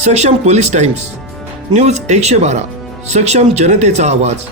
सक्षम police times, news 112, सक्षम जनतेचा आवाज।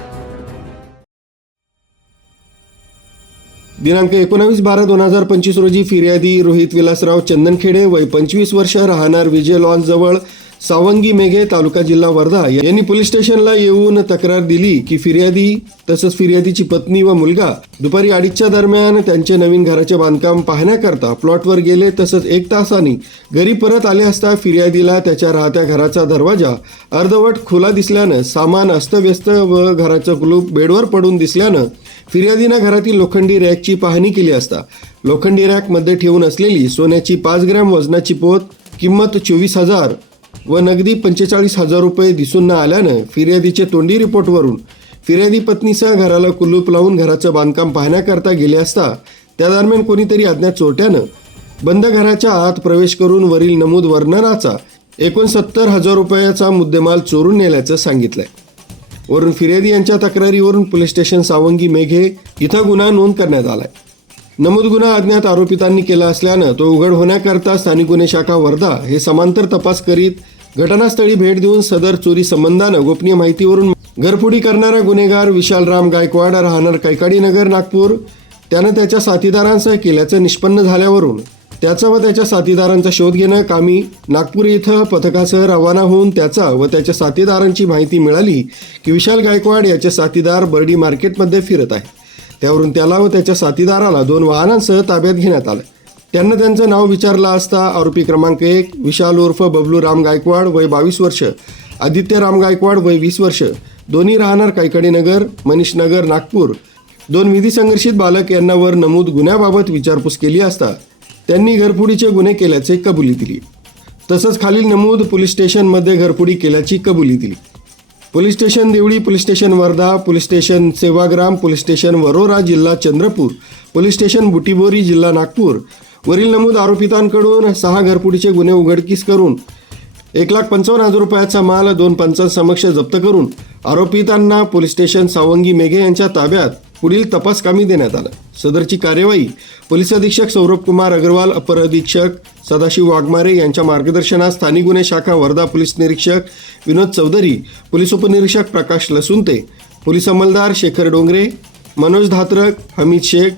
दिनांक 19/12/2025 रोजी फिर्यादी रोहित विलासराव चंदनखेडे, वय 25 वर्ष, राहणार विजय लॉन्स जवळ सावंगी मेघे, तालुका जिल्हा वर्धा यांनी पोलीस स्टेशनला येऊन तक्रार दिली की फिर्यादी तसंच फिर्यादीची पत्नी व मुलगा दुपारी 2:30च्या दरम्यान त्यांचे नवीन घराचे बांधकाम पाहण्याकरता प्लॉटवर गेले। तसंच 1 तासांनी घरी परत आले असता फिर्यादीला त्याच्या राहत्या घराचा दरवाजा अर्धवट खुला दिसल्यानं, सामान अस्तव्यस्त व घराचं कुलूप बेडवर पडून दिसल्यानं फिर्यादीनं घरातील लोखंडी रॅकची पाहणी केली असता लोखंडी रॅकमध्ये ठेवून असलेली सोन्याची 5 ग्रॅम वजनाची पोत किंमत 24,000 व नगदी 45,000 रुपये दिसून न आल्यानं फिर्यादीचे तोंडी रिपोर्टवरून फिर्यादी पत्नीसह घराला कुलूप लावून घराचं बांधकाम पाहण्याकरता गेले असता त्या दरम्यान कोणीतरी अज्ञात चोरट्यानं बंद घराच्या आत प्रवेश करून वरील नमूद वर्णनाचा 69,000 रुपयाचा मुद्देमाल चोरून नेल्याचं सांगितलंय। वरून फिर्यादी यांच्या तक्रारीवरून पोलीस स्टेशन सावंगी मेघे इथं गुन्हा नोंद करण्यात आलाय। नमूद गुन्हा अज्ञात आरोपितांनी केला असल्यानं तो उघड होण्याकरता स्थानिक गुन्हे शाखा वर्धा हे समांतर तपास करीत घटनास्थळी भेट देऊन सदर चोरी संबंधानं गोपनीय माहितीवरून घरफोडी करणारा गुन्हेगार विशाल राम गायकवाड, राहणार कैकाडी नगर, नागपूर, त्यानं त्याच्या साथीदारांसह केल्याचं निष्पन्न झाल्यावरून त्याचा व त्याच्या साथीदारांचा शोध घेणं कामी नागपूर इथं पथकासह रवाना होऊन त्याचा व त्याच्या साथीदारांची माहिती मिळाली की विशाल गायकवाड याचे साथीदार बर्डी मार्केटमध्ये फिरत आहे। त्यावरून त्याला व त्याच्या साथीदाराला 2 वाहनांसह ताब्यात घेण्यात आलं। त्यांना त्यांचं नाव विचारलं असता आरोपी क्रमांक 1 विशाल उर्फ बबलू राम गायकवाड, वय 22 वर्ष, आदित्य राम गायकवाड, वय 20 वर्ष, दोन्ही राहणार कैकाडी नगर, मनीष नगर, नागपूर, 2 विधी संघर्षित बालक यांना वर नमूद गुन्ह्याबाबत विचारपूस केली असता त्यांनी घरफोडीचे गुन्हे केल्याचे कबुली दिली। तसंच खालील नमूद पोलीस स्टेशनमध्ये घरफोडी केल्याची कबुली दिली। Police station Deoli, police station Wardha, police station Sevagram, police station Warora, जिल्हा चंद्रपूर, पोलीस स्टेशन बुटीबोरी, जिल्हा नागपूर, वरील नमूद आरोपितांकडून 6 घरफोडीचे गुन्हे उघडकीस करून 1,55,000 रुपयाचा माल 2 पंचांसमक्ष जप्त करून आरोपितांना पोलीस स्टेशन सावंगी मेघे यांच्या ताब्यात पुढील तपासकामी देण्यात आलं। सदरची कार्यवाही पोलीस अधीक्षक सौरभ कुमार अग्रवाल, अपर अधीक्षक सदाशिव वाघमारे यांच्या मार्गदर्शनात स्थानिक गुन्हे शाखा वर्धा पोलीस निरीक्षक विनोद चौधरी, पोलीस उपनिरीक्षक प्रकाश लसुंते, पोलीस अंमलदार शेखर डोंगरे, मनोज धात्रक, हमीद शेख,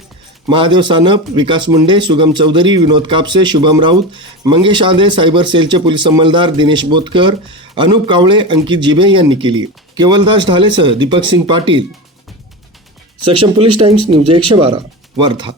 महादेव सानप, विकास मुंडे, सुगम चौधरी, विनोद कापसे, शुभम राऊत, मंगेश आदे, सायबर सेलचे पोलीस अंमलदार दिनेश बोतकर, अनुप कावळे, अंकित जिबे यांनी केली। केवलदास ढालेसह दीपक सिंग पाटील, सक्षम पोलीस टाइम्स, न्यूज 112, वर्धा।